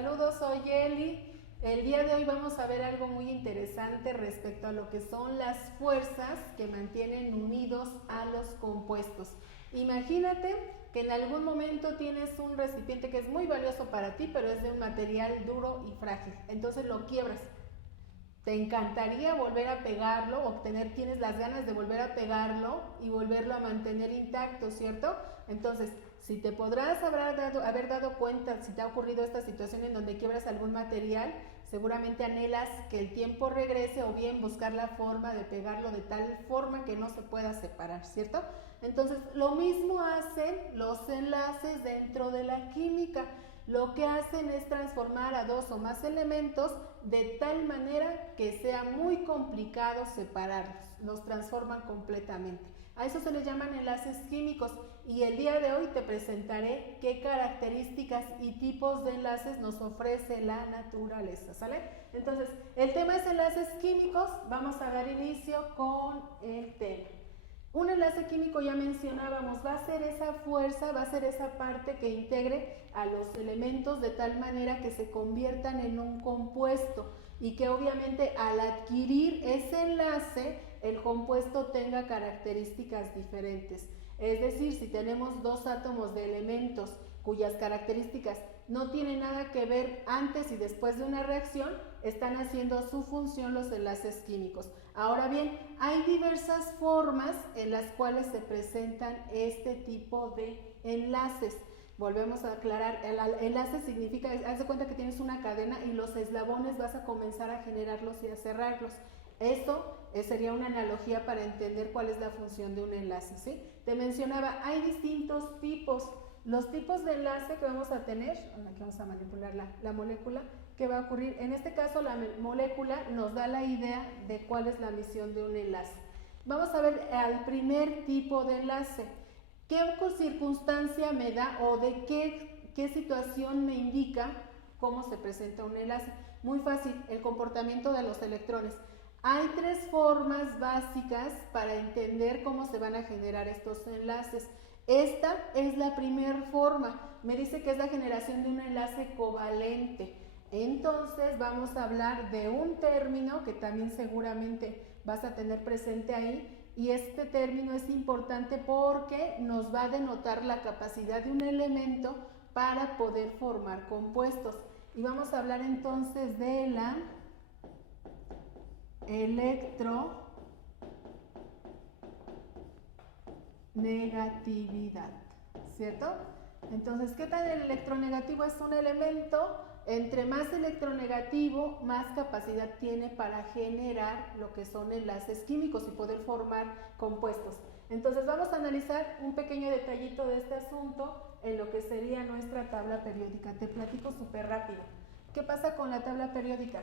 saludos, soy Eli. El día de hoy vamos a ver algo muy interesante respecto a lo que son las fuerzas que mantienen unidos a los compuestos. Imagínate que en algún momento tienes un recipiente que es muy valioso para ti, pero es de un material duro y frágil, entonces lo quiebras. Te encantaría volver a pegarlo o tienes las ganas de volver a pegarlo y volverlo a mantener intacto, ¿cierto? Entonces, si te podrás haber dado cuenta, si te ha ocurrido esta situación en donde quiebras algún material, seguramente anhelas que el tiempo regrese o bien buscar la forma de pegarlo de tal forma que no se pueda separar, ¿cierto? Entonces, lo mismo hacen los enlaces dentro de la química. Lo que hacen es transformar a dos o más elementos de tal manera que sea muy complicado separarlos, los transforman completamente. A eso se les llaman enlaces químicos y el día de hoy te presentaré qué características y tipos de enlaces nos ofrece la naturaleza, ¿sale? Entonces, el tema es enlaces químicos, vamos a dar inicio con el tema. Un enlace químico, ya mencionábamos, va a ser esa fuerza, va a ser esa parte que integre a los elementos de tal manera que se conviertan en un compuesto y que obviamente al adquirir ese enlace el compuesto tenga características diferentes. Es decir, si tenemos dos átomos de elementos cuyas características no tienen nada que ver antes y después de una reacción, están haciendo su función los enlaces químicos. Ahora bien, hay diversas formas en las cuales se presentan este tipo de enlaces. Volvemos a aclarar, el enlace significa, haz de cuenta que tienes una cadena y los eslabones vas a comenzar a generarlos y a cerrarlos. Esto sería una analogía para entender cuál es la función de un enlace, ¿sí? Te mencionaba, hay distintos tipos. Los tipos de enlace que vamos a tener, aquí vamos a manipular la molécula, ¿qué va a ocurrir? En este caso la molécula nos da la idea de cuál es la misión de un enlace. Vamos a ver al primer tipo de enlace. ¿Qué circunstancia me da o de qué situación me indica cómo se presenta un enlace? Muy fácil, el comportamiento de los electrones. Hay tres formas básicas para entender cómo se van a generar estos enlaces. Esta es la primera forma, me dice que es la generación de un enlace covalente. Entonces vamos a hablar de un término que también seguramente vas a tener presente ahí, y este término es importante porque nos va a denotar la capacidad de un elemento para poder formar compuestos. Y vamos a hablar entonces de la electronegatividad, ¿cierto? Entonces, ¿qué tal el electronegativo? Es un elemento, entre más electronegativo, más capacidad tiene para generar lo que son enlaces químicos y poder formar compuestos. Entonces, vamos a analizar un pequeño detallito de este asunto en lo que sería nuestra tabla periódica. Te platico súper rápido. ¿Qué pasa con la tabla periódica?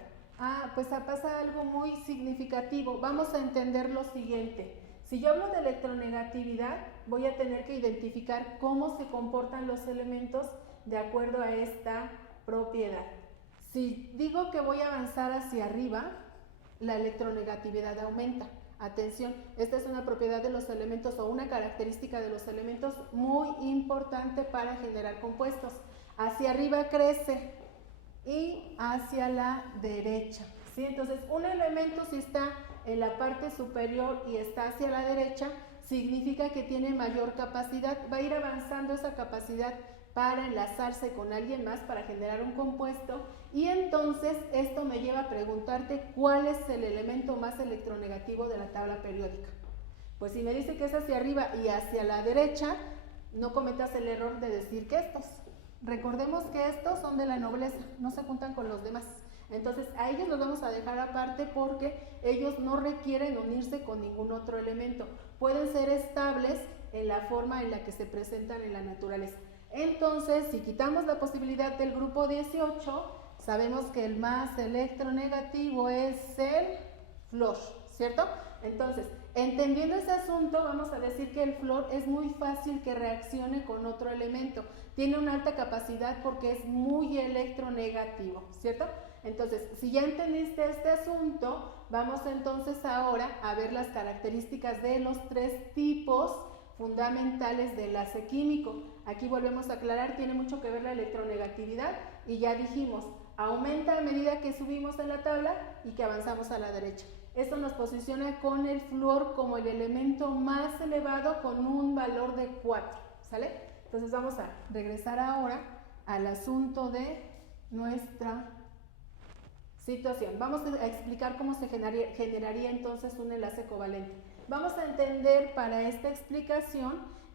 Pues pasa algo muy significativo. Vamos a entender lo siguiente. Si yo hablo de electronegatividad, voy a tener que identificar cómo se comportan los elementos de acuerdo a esta propiedad. Si digo que voy a avanzar hacia arriba, la electronegatividad aumenta. Atención, esta es una propiedad de los elementos o una característica de los elementos muy importante para generar compuestos. Hacia arriba crece y hacia la derecha, ¿sí? Entonces, un elemento si está en la parte superior y está hacia la derecha, significa que tiene mayor capacidad, va a ir avanzando esa capacidad para enlazarse con alguien más, para generar un compuesto, y entonces esto me lleva a preguntarte cuál es el elemento más electronegativo de la tabla periódica. Pues si me dice que es hacia arriba y hacia la derecha, no cometas el error de decir que estos. Recordemos que estos son de la nobleza, no se juntan con los demás. Entonces a ellos los vamos a dejar aparte porque ellos no requieren unirse con ningún otro elemento. Pueden ser estables en la forma en la que se presentan en la naturaleza. Entonces, si quitamos la posibilidad del grupo 18, sabemos que el más electronegativo es el flúor, ¿cierto? Entonces, entendiendo ese asunto, vamos a decir que el flúor es muy fácil que reaccione con otro elemento. Tiene una alta capacidad porque es muy electronegativo, ¿cierto? Entonces, si ya entendiste este asunto, vamos entonces ahora a ver las características de los tres tipos fundamentales de enlace químico. Aquí volvemos a aclarar, tiene mucho que ver la electronegatividad y ya dijimos, aumenta a medida que subimos en la tabla y que avanzamos a la derecha. Esto nos posiciona con el flúor como el elemento más elevado con un valor de 4, ¿sale? Entonces vamos a regresar ahora al asunto de nuestra situación. Vamos a explicar cómo se generaría entonces un enlace covalente. Vamos a entender para esta explicación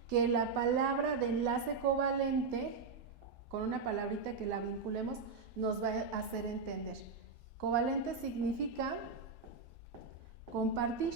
que la palabra de enlace covalente, con una palabrita que la vinculemos, nos va a hacer entender. Covalente significa compartir.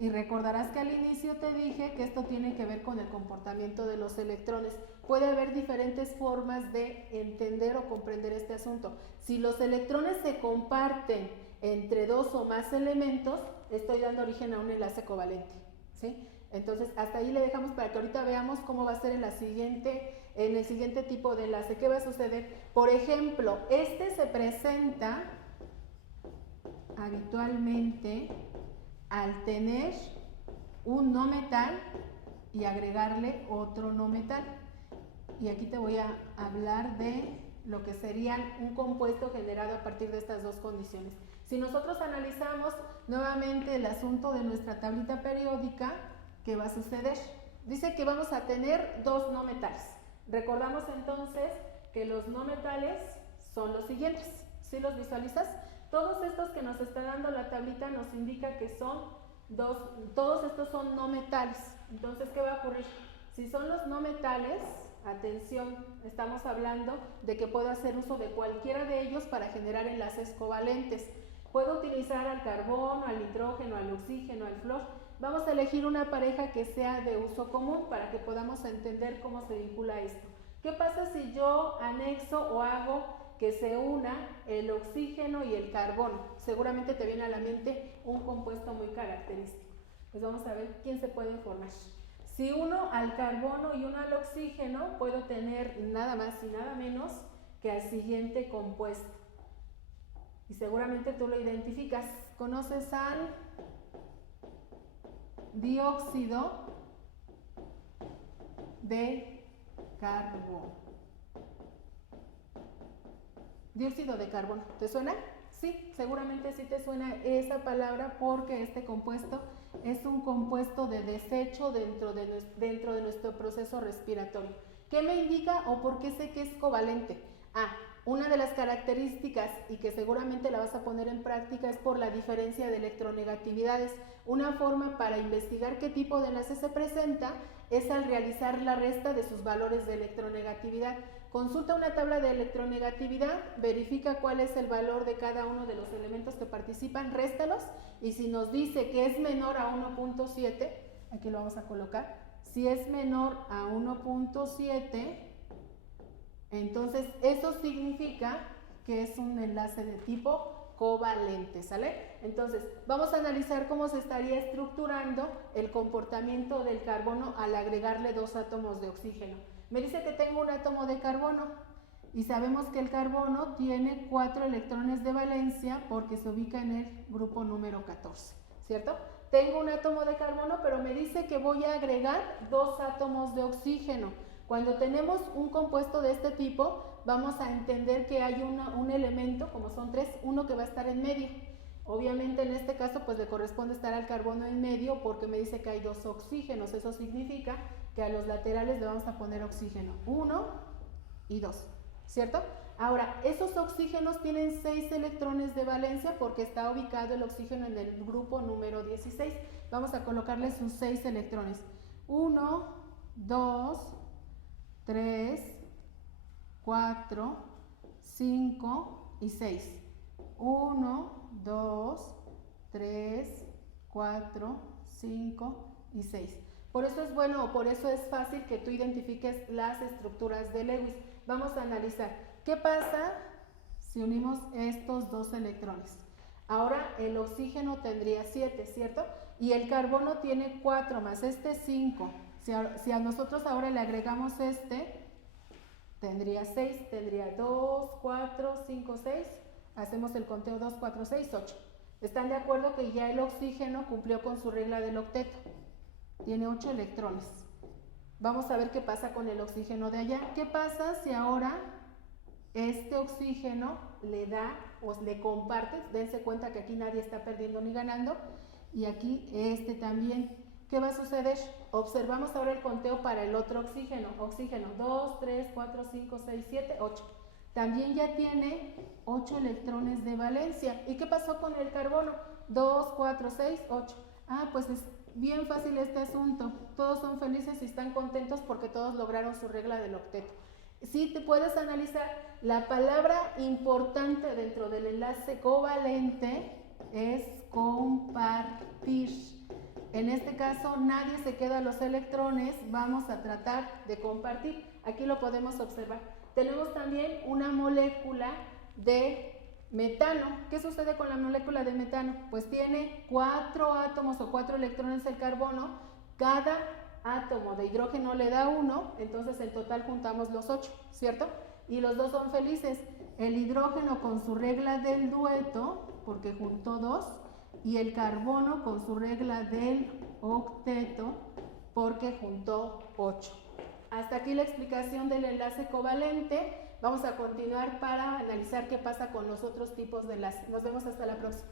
Y recordarás que al inicio te dije que esto tiene que ver con el comportamiento de los electrones. Puede haber diferentes formas de entender o comprender este asunto. Si los electrones se comparten entre dos o más elementos, estoy dando origen a un enlace covalente, ¿sí? Entonces, hasta ahí le dejamos para que ahorita veamos cómo va a ser en el siguiente tipo de enlace. ¿Qué va a suceder? Por ejemplo, este se presenta habitualmente al tener un no metal y agregarle otro no metal. Y aquí te voy a hablar de lo que sería un compuesto generado a partir de estas dos condiciones. Si nosotros analizamos nuevamente el asunto de nuestra tablita periódica, ¿qué va a suceder? Dice que vamos a tener dos no metales. Recordamos entonces que los no metales son los siguientes. ¿Sí los visualizas? Todos estos que nos está dando la tablita nos indica que son todos estos son no metales. Entonces, ¿qué va a ocurrir? Si son los no metales, atención, estamos hablando de que puedo hacer uso de cualquiera de ellos para generar enlaces covalentes. Puedo utilizar al carbono, al nitrógeno, al oxígeno, al flúor. Vamos a elegir una pareja que sea de uso común para que podamos entender cómo se vincula esto. ¿Qué pasa si yo anexo o hago que se una el oxígeno y el carbono? Seguramente te viene a la mente un compuesto muy característico. Pues vamos a ver quién se puede formar. Si uno al carbono y uno al oxígeno, puedo tener nada más y nada menos que al siguiente compuesto. Y seguramente tú lo identificas. ¿Conoces al dióxido de carbono? Dióxido de carbono, ¿te suena? Sí, seguramente sí te suena esa palabra porque este compuesto es un compuesto de desecho dentro de nuestro proceso respiratorio. ¿Qué me indica o por qué sé que es covalente? Una de las características, y que seguramente la vas a poner en práctica, es por la diferencia de electronegatividades. Una forma para investigar qué tipo de enlace se presenta es al realizar la resta de sus valores de electronegatividad. Consulta una tabla de electronegatividad, verifica cuál es el valor de cada uno de los elementos que participan, réstalos, y si nos dice que es menor a 1.7, aquí lo vamos a colocar, si es menor a 1.7, entonces eso significa que es un enlace de tipo covalente, ¿sale? Entonces, vamos a analizar cómo se estaría estructurando el comportamiento del carbono al agregarle dos átomos de oxígeno. Me dice que tengo un átomo de carbono y sabemos que el carbono tiene 4 electrones de valencia porque se ubica en el grupo número 14, ¿cierto? Tengo un átomo de carbono, pero me dice que voy a agregar dos átomos de oxígeno. Cuando tenemos un compuesto de este tipo, vamos a entender que hay un elemento, como son 3, uno que va a estar en medio. Obviamente en este caso pues le corresponde estar al carbono en medio porque me dice que hay dos oxígenos. Eso significa que a los laterales le vamos a poner oxígeno 1 y 2, ¿cierto? Ahora, esos oxígenos tienen 6 electrones de valencia porque está ubicado el oxígeno en el grupo número 16. Vamos a colocarle sus 6 electrones. 1, 2, 3, 4, 5 y 6. 1, 2, 3, 4, 5 y 6. Por eso es bueno o por eso es fácil que tú identifiques las estructuras de Lewis. Vamos a analizar qué pasa si unimos estos dos electrones. Ahora el oxígeno tendría 7, ¿cierto? Y el carbono tiene 4 más este 5. Si a nosotros ahora le agregamos tendría 6, tendría 2, 4, 5, 6. Hacemos el conteo 2, 4, 6, 8. ¿Están de acuerdo que ya el oxígeno cumplió con su regla del octeto? tiene 8 electrones. Vamos a ver qué pasa con el oxígeno de allá. ¿Qué pasa si ahora este oxígeno le da o le comparte? Dense cuenta que aquí nadie está perdiendo ni ganando. Y aquí este también. ¿Qué va a suceder? Observamos ahora el conteo para el otro oxígeno. Oxígeno 2, 3, 4, 5, 6, 7, 8. También ya tiene 8 electrones de valencia. ¿Y qué pasó con el carbono? 2, 4, 6, 8. Ah, pues es bien fácil este asunto. Todos son felices y están contentos porque todos lograron su regla del octeto. Sí, te puedes analizar. La palabra importante dentro del enlace covalente es compartir. En este caso nadie se queda los electrones, vamos a tratar de compartir. Aquí lo podemos observar. Tenemos también una molécula de metano. ¿Qué sucede con la molécula de metano? Pues tiene 4 átomos o 4 electrones el carbono. Cada átomo de hidrógeno le da 1, entonces en total juntamos los 8, ¿cierto? Y los dos son felices. El hidrógeno con su regla del dueto, porque juntó 2, y el carbono con su regla del octeto, porque juntó 8. Hasta aquí la explicación del enlace covalente. Vamos a continuar para analizar qué pasa con los otros tipos de enlace. Nos vemos hasta la próxima.